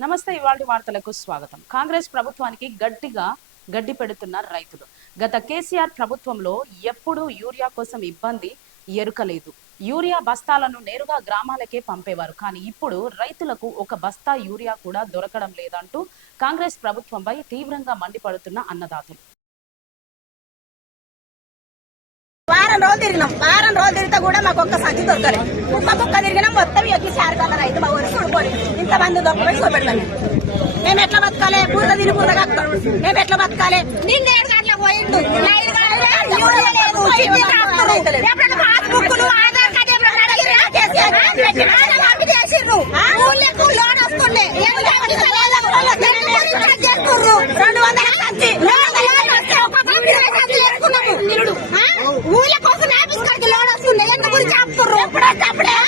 నమస్తే ఇవాళ వార్తలకు స్వాగతం. కాంగ్రెస్ ప్రభుత్వానికి గట్టిగా గడ్డి పెడుతున్న రైతులు. గత కేసీఆర్ ప్రభుత్వంలో ఎప్పుడూ యూరియా కోసం ఇబ్బంది ఎరుకలేదు. యూరియా బస్తాలను నేరుగా గ్రామాలకే పంపేవారు. కానీ ఇప్పుడు రైతులకు ఒక బస్తా యూరియా కూడా దొరకడం లేదంటూ కాంగ్రెస్ ప్రభుత్వంపై తీవ్రంగా మండిపడుతున్న అన్నదాతలు. వారం రోజులు తిరిగినాం. వారం రోజులు తిరిగితే కూడా మాకు ఒక్క సంచి దొరకలేదు. కుక్క కుక్క తిరిగినాం మొత్తం ఎక్కి చారు చూడుకోని ఇంతమంది దొరకపోయి చూపెడతాం మేము ఎట్లా బతకాలి? బుర్ర తిని బుర్ర కక్కుతాం మేము ఎట్లా బతకాలి? నిన్న ఏడు గంటలకు పోయిండు. ఆధార్ కార్డు రెండు వందల? ఊళ్ళ కోసం ఆఫీస్ కాడికి లోన్ వస్తుండే. ఎంత గురించి అప్పుడే.